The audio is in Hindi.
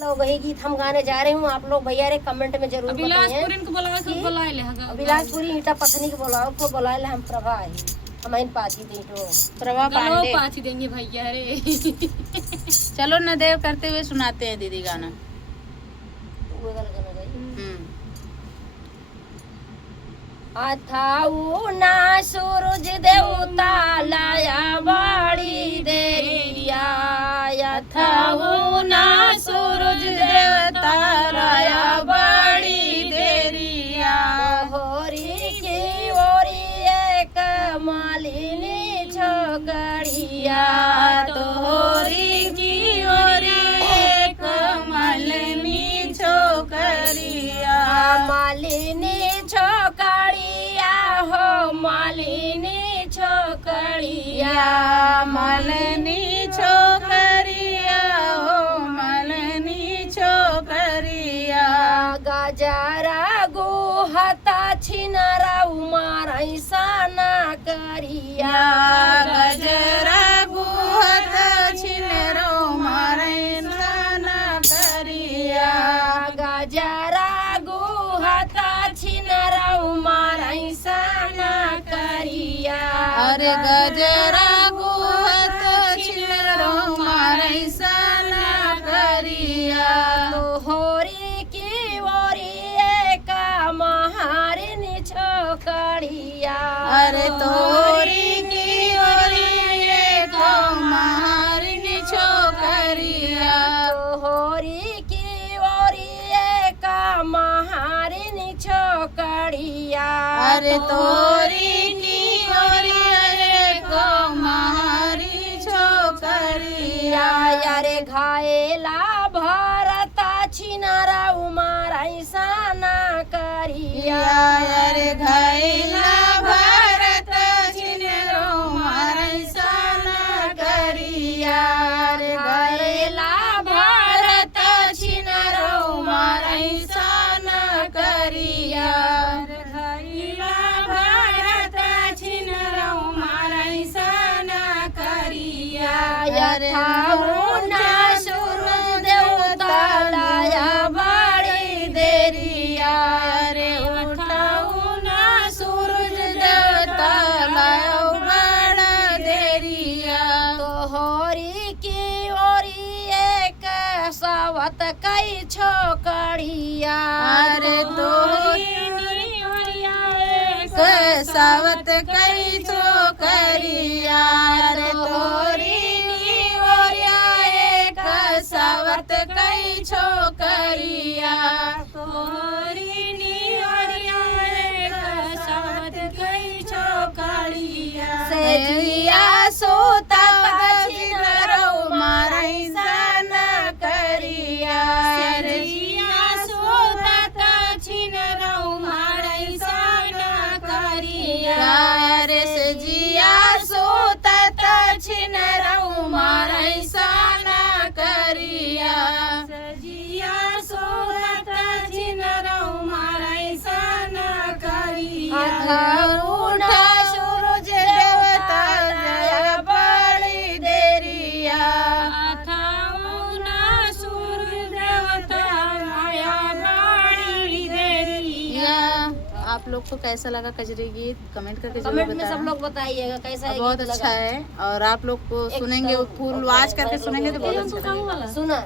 लोग वही गीत हम गाने जा रहे हूँ। आप लोग भैया रे कमेंट में जरूर बिलासपुरी ईटा पत्नी के बोलाओ को बोला हम प्रभा है हम पाची दी तो प्रभा पांडे पाची देंगे भैया रे। चलो नदेव करते हुए सुनाते हैं दीदी गाना। अथाऊ ना सूरज देवता लाया बड़ी देरिया अथाऊ ना सूरज देवता लाया बड़ी देरिया होरी की ओरी एक मालिनी छोकरिया तोरी की ओरी एक मालिनी छोकरिया मालिनी छोकरिया हो मालिनी छोकरिया मालिनी छोकरिया हो मालिनी छोकरिया गजरा गुहता छिनरा उमार ऐसाना करिया गजरा गुहत छिनरो मारे नाना करिया गजरा गुहता छिनरा उमार ऐसाना करिया अरे गजरा गुहत छिनरो मारे साना करिया होरी की ओरी एक महारिनी छोकरिया अरे तोरी की ओरी एक महारिनी छोकरिया होरी की ओरी एक महारिनी छोकरिया अरे तोरी की ओरी एक महारी छोकरिया यारे घायला भरता छिनरा उमार ऐसाना करिया अरे घायला भरत छिनरो मारे साना करिया अरे घायला भरत छिनरो मारे साना करिया घायला भरत छिनरो मारे साना करिया यथाऊ ना सूरज देवता लाया बड़ी देरिया रे उठाऊ ना सूरज देवता लायो बड़ा देरिया तोहरी की ओरी एक सावत कई छोकरिया अरे तोरी सावत कई छोकरिया रे तोरी ओरिया एक सावत कई छोकरिया तोरी ओरिया एक सावत कई छोकरिया सेजिया सोता छिनरो मारई साना करिया सेजिया सोता छिनरो मारई साना करिया रे सेजिया सोता छिनरो मारई साना करिया सेजिया सोता छिनरो मारई साना करिया उठा सूरज देवता जया बड़ी देरिया अथाउना सूरज देवता माया बड़ी देरिया। आप लोग को कैसा लगा कजरी गीत कमेंट करके जरूर कमेंट में सब लोग बताइएगा कैसा है बहुत गीत अच्छा लगा। है और आप लोग को सुनेंगे फुल आवाज करके सुनेंगे तो बहुत अच्छा लगेगा। सुना